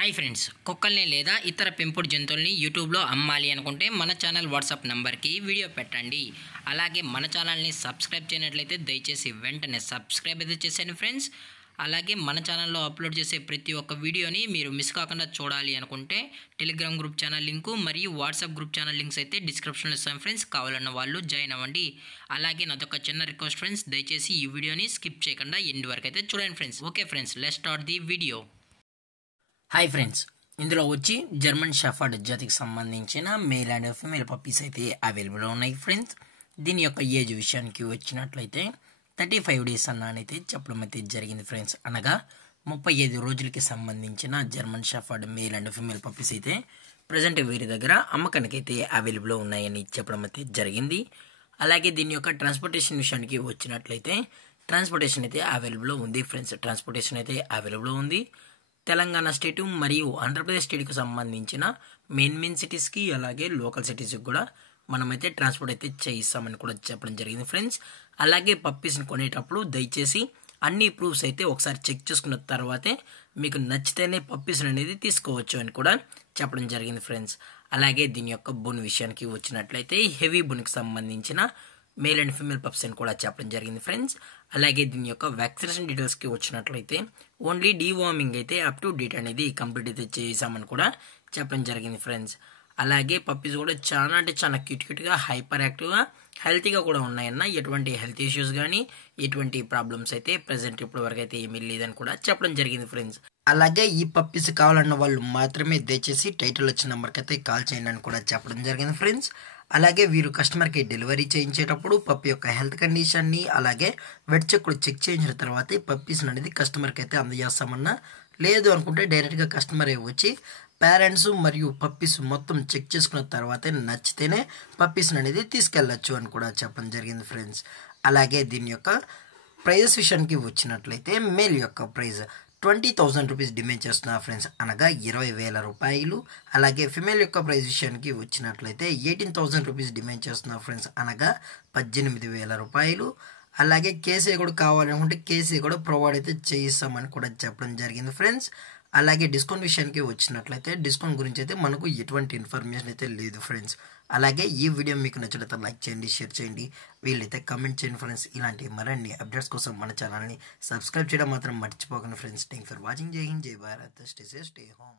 Hi friends, కుక్కల్ని లేదా ఇతర పెంపుడు జంతువుల్ని యూట్యూబ్లో అమ్మాలి అనుకుంటే మన ఛానల్ వాట్సాప్ నెంబర్కి వీడియో పెట్టండి. అలాగే మన ఛానల్ని సబ్స్క్రైబ్ చేయనట్లయితే దయచేసి వెంటనే సబ్స్క్రైబ్ అయితే చేసేయండి ఫ్రెండ్స్. అలాగే మన ఛానల్లో అప్లోడ్ చేసే ప్రతి ఒక్క వీడియోని మీరు మిస్ కాకుండా చూడాలి అనుకుంటే టెలిగ్రామ్ గ్రూప్ ఛానల్ లింకు మరియు వాట్సాప్ గ్రూప్ ఛానల్ లింక్స్ అయితే డిస్క్రిప్షన్లో ఇస్తాను ఫ్రెండ్స్. కావాలన్న వాళ్ళు జాయిన్ అవ్వండి. అలాగే నాదొక చిన్న రిక్వెస్ట్ ఫ్రెండ్స్, దయచేసి ఈ వీడియోని స్కిప్ చేయకుండా ఎండ్ వరకు అయితే చూడండి friends. Okay friends, let's start the video. Hi friends, ఇందులో వచ్చి జర్మన్ షెఫర్డ్ జాతికి సంబంధించిన మేల్ అండ్ ఫీమేల్ పప్పీస్ అయితే అవైలబుల్ ఉన్నాయి ఫ్రెండ్స్. దీని యొక్క ఏజ్ విషయానికి వచ్చినట్లయితే 35 డేస్ అన్నైతే చెప్పడం అయితే జరిగింది ఫ్రెండ్స్. అనగా 35 రోజులకి సంబంధించిన German shepherd male and female puppies అయితే ప్రజెంట్ వీరి దగ్గర అమ్మకానికి అయితే అవైలబుల్ ఉన్నాయని చెప్పడం అయితే జరిగింది. అలాగే దీని యొక్క ట్రాన్స్పోర్టేషన్ విషయానికి వచ్చినట్లయితే ట్రాన్స్పోర్టేషన్ అయితే అవైలబుల్ ఉంది ఫ్రెండ్స్. ట్రాన్స్పోర్టేషన్ అయితే అవైలబుల్ ఉంది. తెలంగాణ స్టేటు మరియు ఆంధ్రప్రదేశ్ స్టేట్కి సంబంధించిన మెయిన్ సిటీస్కి అలాగే లోకల్ సిటీస్కి కూడా మనమైతే ట్రాన్స్పోర్ట్ అయితే చేయిస్తామని కూడా చెప్పడం జరిగింది ఫ్రెండ్స్. అలాగే పప్పీస్ని కొనేటప్పుడు దయచేసి అన్ని ప్రూఫ్స్ అయితే ఒకసారి చెక్ చేసుకున్న తర్వాతే మీకు నచ్చితేనే పప్పీస్ని అనేది తీసుకోవచ్చు అని కూడా చెప్పడం జరిగింది ఫ్రెండ్స్. అలాగే దీని యొక్క బోన్ విషయానికి వచ్చినట్లయితే హెవీ బోన్కి సంబంధించిన మేల్ అండ్ ఫీమేల్ పప్స్ అని కూడా చెప్పడం జరిగింది ఫ్రెండ్స్. అలాగే దీని యొక్క వ్యాక్సినేషన్ డీటెయిల్స్కి వచ్చినట్లయితే ఓన్లీ డీవార్మింగ్ అయితే అప్ టు డేట్ అనేది కంప్లీట్ అయితే చేసామని కూడా చెప్పడం జరిగింది ఫ్రెండ్స్. అలాగే పప్పీస్ కూడా చాలా అంటే చాలా క్యూట్గా హైపర్ యాక్టివ్గా హెల్తీగా కూడా ఉన్నాయన్న. ఎటువంటి హెల్త్ ఇష్యూస్ కానీ ఎటువంటి ప్రాబ్లమ్స్ అయితే ప్రజెంట్ ఇప్పటి వరకు అయితే ఏమీ లేదని కూడా చెప్పడం జరిగింది ఫ్రెండ్స్. అలాగే ఈ పప్పీస్ కావాలన్న వాళ్ళు మాత్రమే దయచేసి టైటిల్ వచ్చిన నెంబర్కి అయితే కాల్ చేయండి అని కూడా చెప్పడం జరిగింది ఫ్రెండ్స్. అలాగే వీరు కస్టమర్కి డెలివరీ చేయించేటప్పుడు పప్పి యొక్క హెల్త్ కండిషన్ని అలాగే వెట్ చెక్ కూడా చెక్ చేయించిన తర్వాతే పప్పీస్ని అనేది కస్టమర్కి అయితే అందజేస్తామన్నా. లేదు అనుకుంటే డైరెక్ట్గా కస్టమరే వచ్చి పేరెంట్స్ మరియు పప్పీస్ మొత్తం చెక్ చేసుకున్న తర్వాతే నచ్చితేనే పప్పీస్ని అనేది తీసుకెళ్ళచ్చు అని కూడా చెప్పడం జరిగింది ఫ్రెండ్స్. అలాగే దీని యొక్క ప్రైజెస్ విషయానికి వచ్చినట్లయితే మేల్ యొక్క ప్రైజ్ 20,000 రూపీస్ డిమాండ్ చేస్తున్నారు ఫ్రెండ్స్, అనగా 20,000 రూపాయలు. అలాగే ఫిమేల్ యొక్క ప్రైస్ విషయానికి వచ్చినట్లయితే 18,000 రూపీస్ డిమాండ్ చేస్తున్నారు ఫ్రెండ్స్, అనగా 18,000 రూపాయలు. అలాగే కేసీ కూడా కావాలనుకుంటే కేసీ కూడా ప్రొవైడ్ అయితే చేయిస్తామని కూడా చెప్పడం జరిగింది ఫ్రెండ్స్. అలాగే డిస్కౌంట్ విషయానికి వచ్చినట్లయితే డిస్కౌంట్ గురించి అయితే మనకు ఎటువంటి ఇన్ఫర్మేషన్ అయితే లేదు ఫ్రెండ్స్. అలాగే ఈ వీడియో మీకు నచ్చినట్లయితే లైక్ చేయండి, షేర్ చేయండి, వీళ్ళైతే కమెంట్ చేయండి ఫ్రెండ్స్. ఇలాంటి మరిన్ని అప్డేట్స్ కోసం మన ఛానల్ని సబ్స్క్రైబ్ చేయడం మాత్రం మర్చిపోకండి ఫ్రెండ్స్. Thank for watching. జై హింద్, జై Bharat, stay safe, stay home.